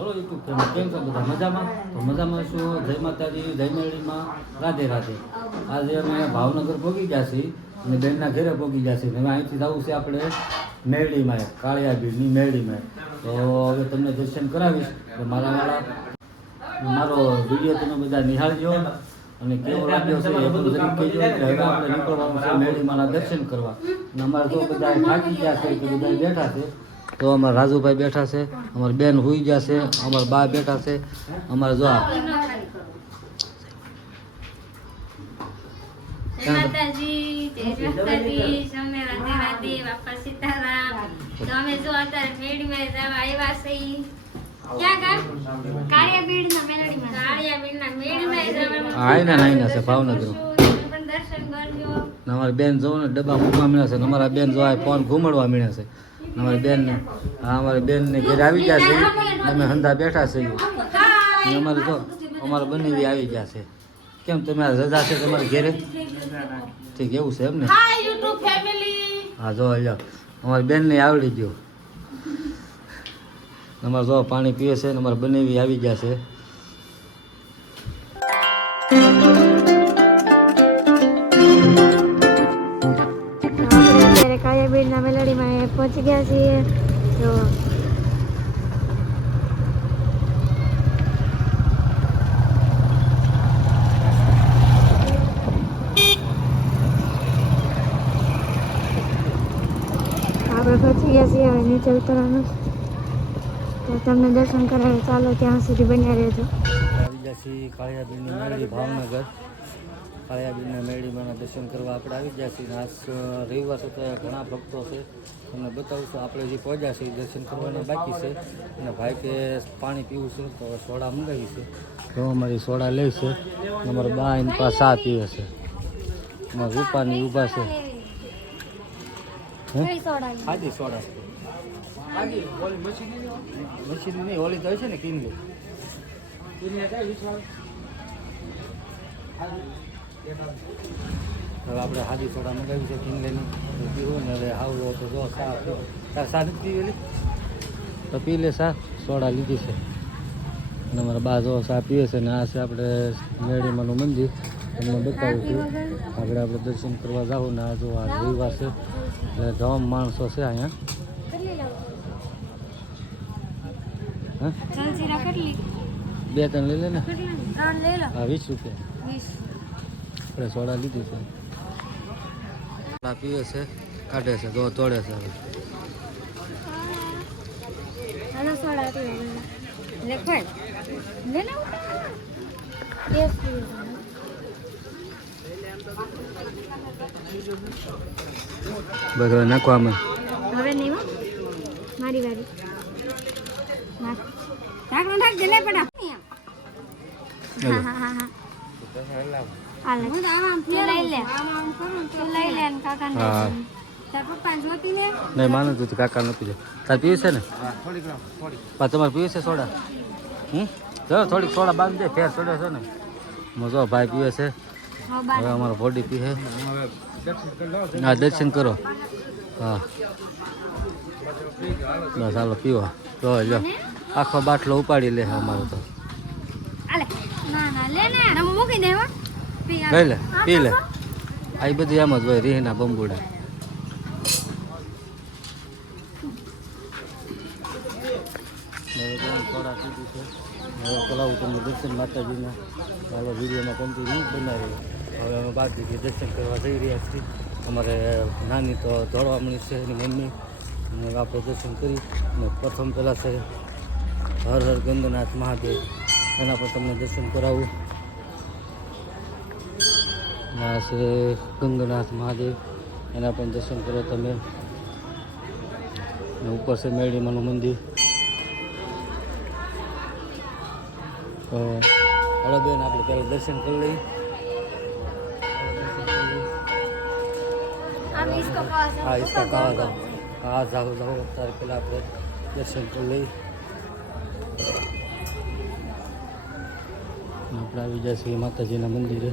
Hello YouTube family કેમ છો બધા? મજામાં? તો મજામાં છું. જય માતાજી, જય મેળીમાં રાધે રાધે. આજે અમે ભાવનગર પહોંચી ગયા છીએ અને બેનના ઘરે પહોંચી ગયા છીએ. હવે અહીંથી જવું છે આપણે મેરડીમાં કાળિયા બીડની મેરડીમાં તો હવે તમને દર્શન કરાવીશ. તો મારા મારા મારો વીડિયો તમે બધા નિહાળજો. અને કેવો લાગ્યો છે એ બધું કહેજો. કે હવે આપણે નીકળવાનું છે મેરડીમાંના દર્શન કરવા. અને અમારે તો બધા થાકી ગયા છે કે બધા બેઠા છે. તો અમારા રાજુભાઈ બેઠા છે અમારા બેન હુઈ ગયા છે અમારા બા બેઠા છે અમારા જો ભાવનગર. અમારી બેન જો ને ડબ્બા મૂકવા મળ્યા છે અમારા બેન જો ફોન ઘુમાડવા મળ્યા છે. અમારી બેન ને આ અમારી બેન ને ઘરે આવી ગયા છે. અમે હંધા બેઠા છે અમારે જો અમારે બંને બી આવી ગયા છે. કેમ તમે આ રજા છે તમારે ઘેરે? ઠીક એવું છે એમ ને? હાય યુટ્યુબ ફેમિલી હા જો લ્યો. અમારી બેનને આવડી ગયો. અમારે જો પાણી પીએ છે ને અમારે બંને બી આવી ગયા છે. આપણે અત્યારે કાળિયાબીડના મેલડીમાં પહોંચી ગયા છીએ. તો આપણે પહોંચી ગયા છીએ હવે નીચે ઉતરવાનું. તો તમને દર્શન કરાવે, ચાલો ત્યાં સુધી બન્યા રહેજો. મેળી ભાવનગર. કાળિયાબીનના મેળીમાના દર્શન કરવા આપણે આવી ગયા છીએ. આ રવિવાર છે તો ઘણા ભક્તો છે. તમને બતાવશું આપણે જે પહોંચ્યા છીએ એ દર્શન કરવાના બાકી છે. અને ભાઈ કે પાણી પીવું છે તો સોડા મંગાવી છે. તો અમારી સોડા લે છે. અમારા બા એની પાસે ચા પીવે છે. અમારા રૂપાની ઊભા છે. હાજી સોડા. મશીન નહીં ઓલી તો છે ને કિંગલી હવે આપણે હાજી સોડા મગાવી છે કિંગલીની પીવું ને હવે આવડો તો જો સા તાર સા નથી પીવેલી તો પી લે સા સોડા લીધી છે. અને અમારા બા જો સા પીવે છે ને આ છે આપણે મેળીમાનું મંદિર. તમને બતાવું છું. આપણે આપણે દર્શન કરવા જાઓ ને આ જો આ રવિવાર છે. એટલે ગામ માણસો છે અહીંયા. બે ત્રણ લઈ લે ને. હા વીસ રૂપિયા. આપણે સોડા લીધી છે. સોડા પીવે છે કાઢે છે તો તોડે છે બસ હવે નાખો આમાં. હવે નહીં મારી વારી. નાખ. નાખ નાખ દે પડા. હા હા હા હા. લે. લે લે. નહીં માનું તું કાકા નથી પીજો તાર પીવું છે ને? પા તમારે પીવું છે સોડા? હમ? જો થોડીક સોડા બાંધી દે ફેર સોડ્યો છે ને. મજો ભાઈ પીવે છે. હવે અમારો બોડી પીએ હા. દર્શન કરો હા બસ હાલો પીવો. જો લો આખો બાટલો ઉપાડી લે અમારો તો. ના ના લે ને. મૂકી દે હો પી લઈ લે પી લે. આ બધું એમ જ હોય રીહના બંબુડા. કરાવું તમને દર્શન માતાજીના. હાલો વિડીયોમાં કન્ટિન્યુ બનાવી હવે અમે બાદથી દર્શન કરવા જઈ રહ્યા છીએ અમારે નાની તો દોડવા મળી છે એની મમ્મી. અને આપણે દર્શન કરી અને પ્રથમ પહેલાં છે હર હર ગંગનાથ મહાદેવ. એના પર તમને દર્શન કરાવું. આ છે ગંગનાથ મહાદેવ એના પણ દર્શન કરો તમે. ઉપર છે મેળીમાનું મંદિર. તો આપણે પહેલાં દર્શન કરી લઈએ. હા ઈસકા કાવા જાઓ. કાવા જાઓ જાઓ. ત્યારે પહેલાં આપણે દર્શન કરી લઈએ. આપણા આવી માતાજીના મંદિરે.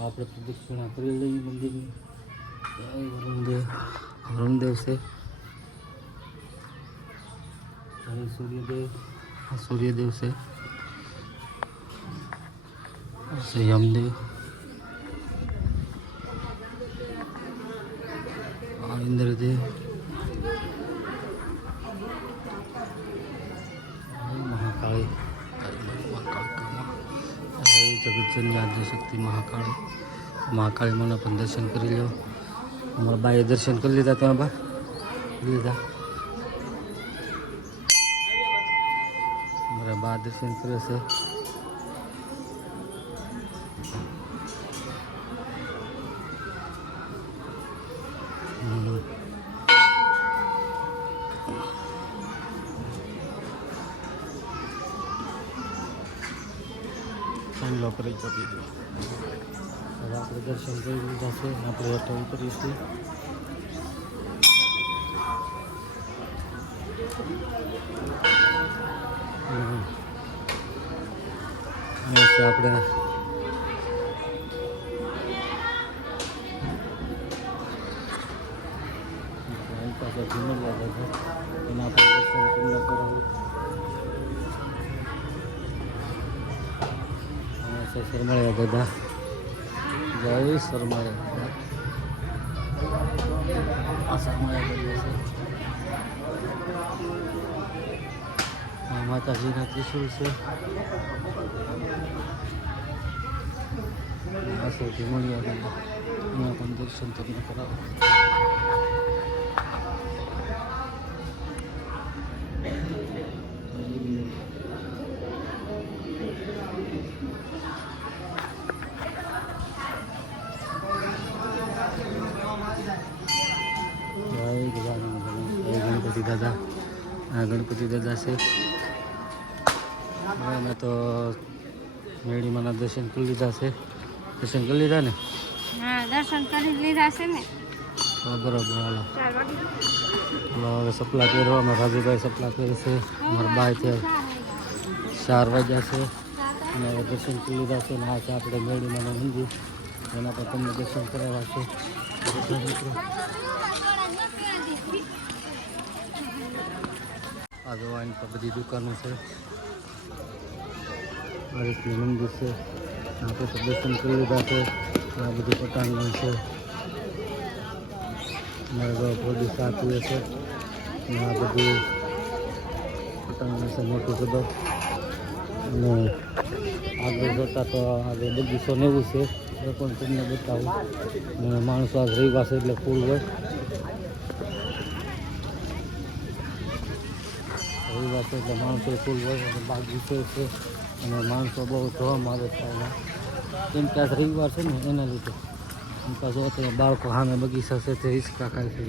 આપણે પ્રદક્ષિણા કરી લઈએ મંદિરની. વરુણદેવ વરુણદેવ છે. જય સૂર્યદેવ. સૂર્યદેવ છે. આ છે યમદેવ. આ ઇન્દ્રદેવ જય મહાકાળી જય જગતજનની આદ્યશક્તિ મહાકાળી. મહાકાળી મને પણ દર્શન કરી લો અમારા બાઈએ દર્શન કરી લીધા તમે બા? લીધા? અમારા બા દર્શન કરે છે. ચાંદલો કરી ચૂકી દો હવે આપણે દર્શન કરી લીધા છે, આપણે હેઠળ ઉતરીશું. આપણે એના પર દર્શન પૂર્ણ કરાવું. છે શરમાળિયા દાદા જય શરમાળિયા દાદા શરમાળિયા દાદા છે. માતાજીના ત્રિશુલ છે. આ છે ભીમળિયા દાદા અહીંયા પણ દર્શન તમને કરાવો. દાદા. આ ગણપતિ દાદા છે. અમે તો મેળીમાના દર્શન કરી લીધા છે. દર્શન કરી લીધા ને? હા દર્શન કરી લીધા છે ને. હા, બરોબર હાલો. ચાલો હાલો હવે સપલા પહેરવા અમારા રાજુભાઈ સપલા પહેરે છે. અમારા બાય છે. ચાર વાગ્યા છે. અને હવે દર્શન કરી લીધા છે. અને આ છે આપણે મેળીમાના મંદિર. એના પર તમને દર્શન કરાવવા છે. મિત્રો. આ જોવાની તો બધી દુકાનો છે. આ રીતનું મંદિર છે. આપણે તો દર્શન કરી લીધા છે. આ બધું પટાંગણ છે. મારા થોડી સાથ છે. આ બધું પટાંગણ છે મોટું બધું. અને આગળ જોતા તો આગળ બગીચો નેવું છે. એ પણ તમને બતાવું. અને માણસો આજ રવિવાર છે એટલે ફૂલ હોય. રવિવાર છે એટલે માણસો ફૂલ હોય અને વિશે છે અને માણસો બહુ જોવા આવે છે કેમ કે આજ રવિવાર છે ને, એના લીધે. એમ પાછું અત્યારે બાળકો સામે બગીચા છે તે હિંચકા ખાય છે.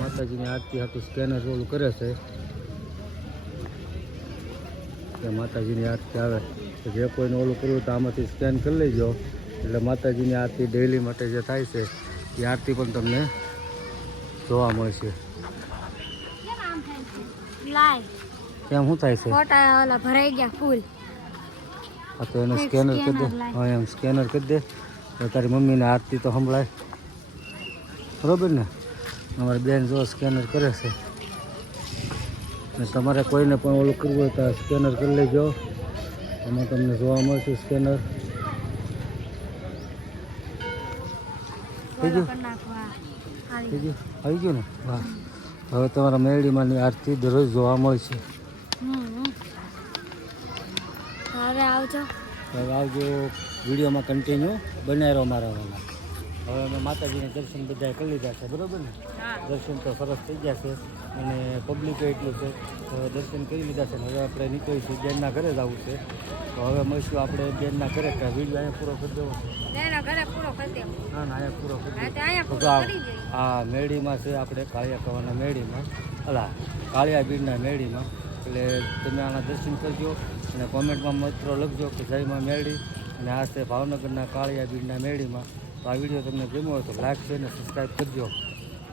માતાજીની આરતી આખું સ્કેનર ઓલું કરે છે. કે માતાજીની આરતી આવે. તો જે કોઈને ઓલું કરવું તો આમાંથી સ્કેન કરી લેજો. એટલે માતાજીની આરતી ડેઈલી માટે જે થાય છે એ આરતી પણ તમને જોવા મળશે. કેમ શું થાય છે? હા ભરાઈ ગયા ફૂલ. આ તો એને સ્કેનર કરી દે. હા એમ સ્કેનર કરી દે. તો તારી મમ્મીને આરતી તો સંભળાય. બરોબર ને? અમારી બેન જો સ્કેનર કરે છે. તમારે કોઈને પણ ઓલું કરવું હોય તો આ સ્કેનર કરી લેજો. એમાં તમને જોવા મળશે સ્કેનર. થઈ ગયું? આવી થઈ ગયું. આવી ગયું ને? વાહ. હવે તમારા મેળીમાંની આરતી દરરોજ જોવા મળશે. હવે આવજો. હવે આવજો વિડીયોમાં કન્ટિન્યુ બનાવ્યો મારા વાલા. હવે અમે માતાજીના દર્શન બધા કરી લીધા છે બરાબર ને? દર્શન તો સરસ થઈ ગયા છે અને પબ્લિક એટલું છે તો દર્શન કરી લીધા છે ને હવે આપણે નીકળીશું બેનના ઘરે જ આવવું છે. તો હવે મળીશું આપણે બેનના ઘરે કે વીડિયો અહીંયા પૂરો કરી દેવો? ના ના અહીંયા પૂરો કરી દેવો. આ મેળીમાં છે આપણે કાળિયા કવાના મેળીમાં. અલા કાળિયા બીડના મેળીમાં. એટલે તમે આના દર્શન કરજો અને કોમેન્ટમાં મિત્રો લખજો કે જયમાં મેળી અને આ છે ભાવનગરના કાળિયા બીડના મેળીમાં. તો આ વીડિયો તમને ગમ્યો હોય તો લાઈક છે અને સબસ્ક્રાઈબ કરજો.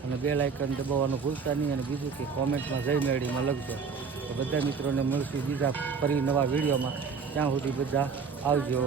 અને બે લાઇકન દબાવવાનું ભૂલતા નહીં અને બીજું કે કોમેન્ટમાં જય મેળીમાં લખજો. તો બધા મિત્રોને મળશું બીજા ફરી નવા વિડીયોમાં. ત્યાં સુધી બધા આવજો.